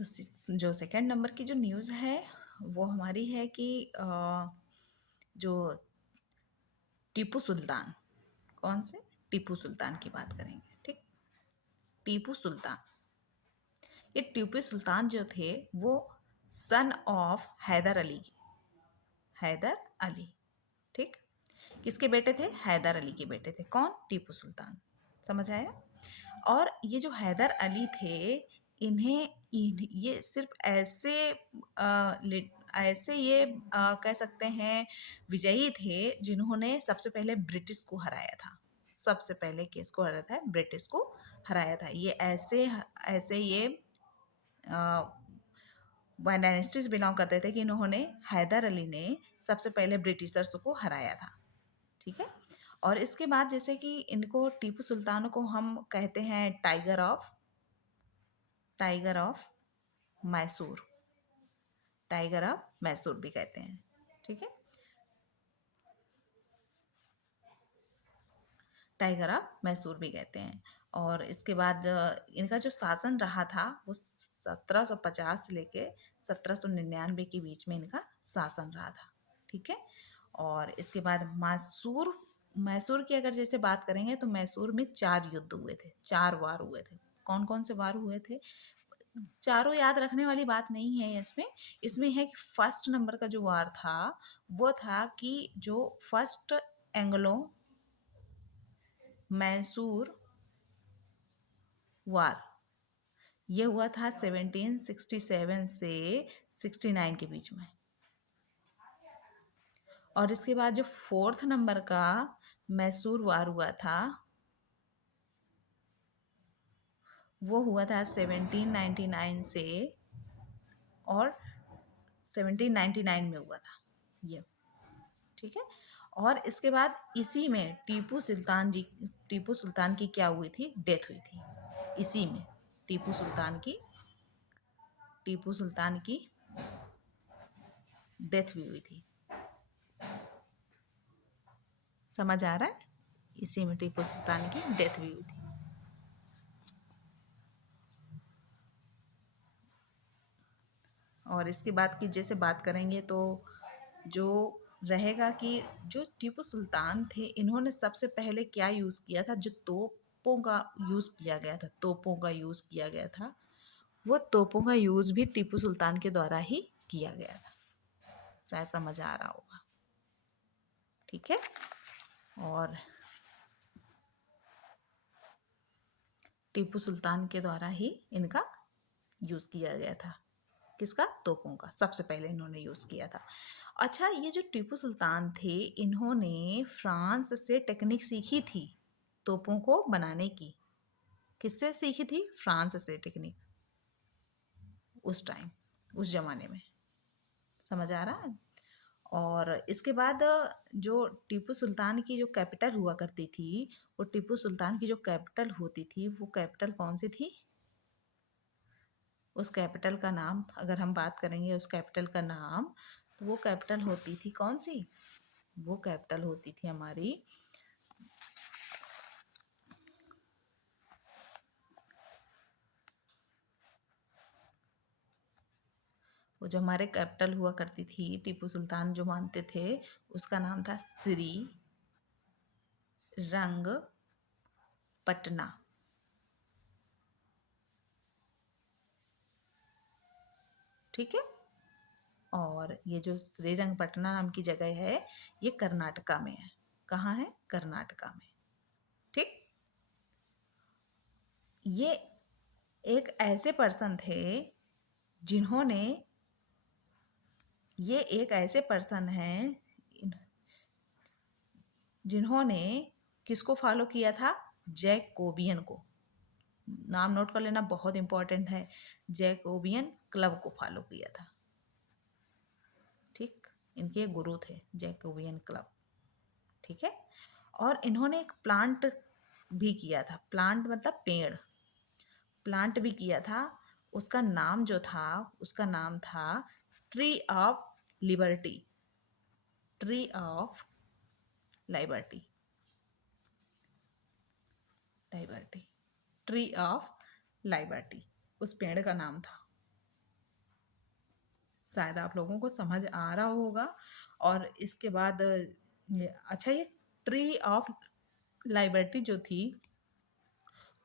तो जो second number की जो न्यूज़ है वो हमारी है कि जो टीपू सुल्तान, कौन से? टीपू सुल्तान की बात करेंगे, ठीक। टीपू सुल्तान, ये टीपू सुल्तान जो थे वो सन ऑफ हैदर अली, हैदर अली, ठीक। किसके बेटे थे? हैदर अली के बेटे थे। कौन? टीपू सुल्तान। समझ आया? और ये जो हैदर अली थे, ये सिर्फ ऐसे ऐसे ये कह सकते हैं विजयी थे जिन्होंने सबसे पहले ब्रिटिश को हराया था। सबसे पहले किसको हराया था? ब्रिटिश को हराया था। ये ऐसे ऐसे ये वन डायनेस्टी से बिलोंग करते थे कि इन्होंने, हैदर अली ने सबसे पहले ब्रिटिशर्स को हराया था, ठीक है। और इसके बाद जैसे कि इनको, टीपू सुल्तान को हम कहते हैं tiger of Mysore, tiger of Mysore भी कहते हैं, ठीक है। टाइगर ऑफ मैसूर भी कहते हैं। और इसके बाद इनका जो शासन रहा था वो 1750 से लेके 1799 के बीच में इनका शासन रहा था, ठीक है। और इसके बाद मैसूर, मैसूर की अगर जैसे बात करेंगे तो मैसूर में 4 युद्ध हुए थे, 4 वार हुए थे। कौन कौन से वार हुए थे? चारों याद रखने वाली बात नहीं है इसमें। इसमें है कि फर्स्ट नंबर का जो वार था वो था कि जो फर्स्ट एंग्लो मैसूर वार, ये हुआ था 1767 से 69 के बीच में। और इसके बाद जो फोर्थ नंबर का मैसूर वार हुआ था वो हुआ था 1799 से, और 1799 में हुआ था ये, ठीक है। और इसके बाद इसी में टीपू सुल्तान की क्या हुई थी? डेथ हुई थी इसी में। टीपू सुल्तान की टीपू सुल्तान की डेथ भी हुई थी। समझ आ रहा है? इसी में टीपू सुल्तान की डेथ भी हुई थी। और इसके बाद की जैसे बात करेंगे तो जो रहेगा कि जो टीपू सुल्तान थे इन्होंने सबसे पहले क्या यूज़ किया था? जो तोपों का यूज़ किया गया था, तोपों का यूज़ किया गया था, वो तोपों का यूज़ भी टीपू सुल्तान के द्वारा ही किया गया था। शायद समझ आ रहा होगा, ठीक है। और टीपू सुल्तान के द्वारा ही इनका यूज़ किया गया था। किसका? तोपों का सबसे पहले इन्होंने यूज़ किया था। अच्छा, ये जो टीपू सुल्तान थे इन्होंने फ्रांस से टेक्निक सीखी थी तोपों को बनाने की। किससे सीखी थी? फ्रांस से टेक्निक, उस टाइम, उस ज़माने में। समझ आ रहा है? और इसके बाद जो टीपू सुल्तान की जो कैपिटल हुआ करती थी, वो टीपू सुल्तान की जो कैपिटल होती थी वो कैपिटल कौन सी थी? उस कैपिटल का नाम अगर हम बात करेंगे, उस कैपिटल का नाम, तो वो कैपिटल होती थी कौन सी? वो कैपिटल होती थी हमारी, वो जो हमारे कैपिटल हुआ करती थी टीपू सुल्तान जो मानते थे, उसका नाम था श्री रंग पटना, ठीक है। और ये जो श्रीरंगपटना नाम की जगह है ये कर्नाटका में है। कहाँ है? कर्नाटका में, ठीक। ये एक ऐसे पर्सन थे जिन्होंने, ये एक ऐसे पर्सन हैं जिन्होंने किसको फॉलो किया था? जैकोबियन को। नाम नोट कर लेना, बहुत इंपॉर्टेंट है। जैकोबियन क्लब को फॉलो किया था, ठीक। इनके गुरु थे जैकोबियन क्लब, ठीक है। और इन्होंने एक प्लांट भी किया था, प्लांट मतलब पेड़, प्लांट भी किया था। उसका नाम जो था, उसका नाम था tree of liberty, tree of liberty, liberty, tree of liberty उस पेड़ का नाम था, शायद आप लोगों को समझ आ रहा होगा। और इसके बाद अच्छा, ये ट्री ऑफ लिबर्टी जो थी,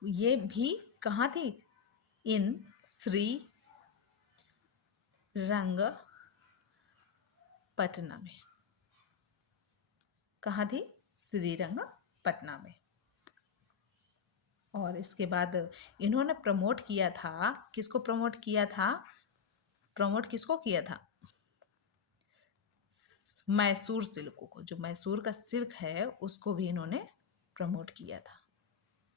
ये भी कहाँ थी? इन श्री रंगपटना में। कहाँ थी? श्रीरंगपटना में। और इसके बाद इन्होंने प्रमोट किया था, किसको प्रमोट किया था? प्रमोट किसको किया था? मैसूर सिल्क को। जो मैसूर का सिल्क है उसको भी इन्होंने प्रमोट किया था।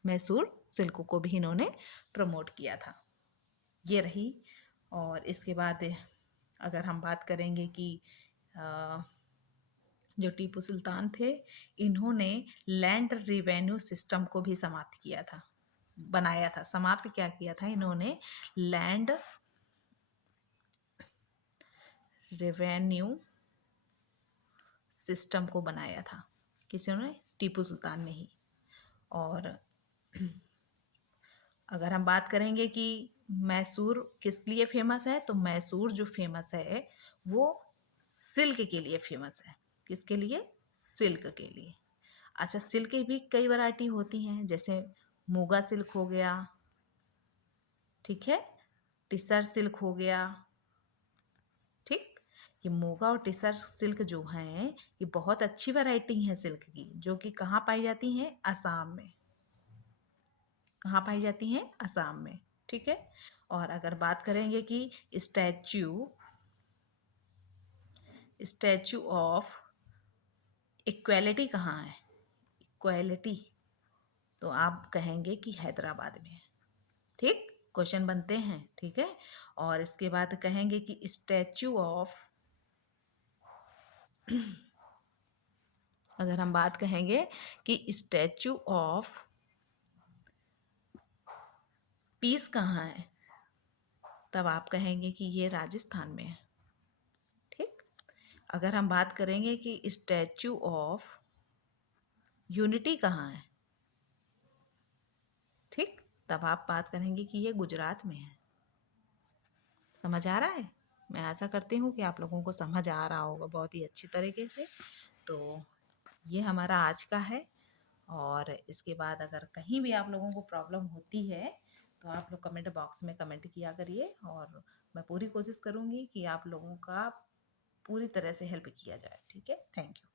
मैसूर सिल्क को भी इन्होंने प्रमोट किया था। ये रही। और इसके बाद अगर हम बात करेंगे कि जो टीपू सुल्तान थे, इन्होंने लैंड रिवेन्यू सिस्टम को भी समाप्त किया था, बनाया था। समाप्त क्या किया था इन्होंने? लैंड रेवेन्यू सिस्टम को बनाया था। किसी ने? टीपू सुल्तान ने ही। और अगर हम बात करेंगे कि मैसूर किस लिए फेमस है, तो मैसूर जो फेमस है वो सिल्क के लिए फेमस है। किसके लिए? सिल्क के लिए। अच्छा, सिल्क की भी कई वैरायटी होती हैं, जैसे मुगा सिल्क हो गया, ठीक है, टिसर सिल्क हो गया, ठीक। ये मुगा और टिसर सिल्क जो हैं, ये बहुत अच्छी वैरायटी है सिल्क की, जो कि कहाँ पाई जाती हैं? असम में। कहाँ पाई जाती हैं? असम में, ठीक है। और अगर बात करेंगे कि स्टैच्यू स्टैच्यू ऑफ इक्वेलिटी कहाँ है? इक्वेलिटी, तो आप कहेंगे कि हैदराबाद में है, ठीक। क्वेश्चन बनते हैं, ठीक है। और इसके बाद कहेंगे कि स्टैच्यू ऑफ अगर हम बात कहेंगे कि स्टैच्यू ऑफ पीस कहाँ है, तब आप कहेंगे कि ये राजस्थान में है, ठीक। अगर हम बात करेंगे कि स्टैच्यू ऑफ यूनिटी कहाँ है, ठीक, तब आप बात करेंगे कि ये गुजरात में है। समझ आ रहा है? मैं आशा करती हूँ कि आप लोगों को समझ आ रहा होगा बहुत ही अच्छी तरीके से। तो ये हमारा आज का है। और इसके बाद अगर कहीं भी आप लोगों को प्रॉब्लम होती है तो आप लोग कमेंट बॉक्स में कमेंट किया करिए, और मैं पूरी कोशिश करूँगी कि आप लोगों का पूरी तरह से हेल्प किया जाए, ठीक है। Thank you.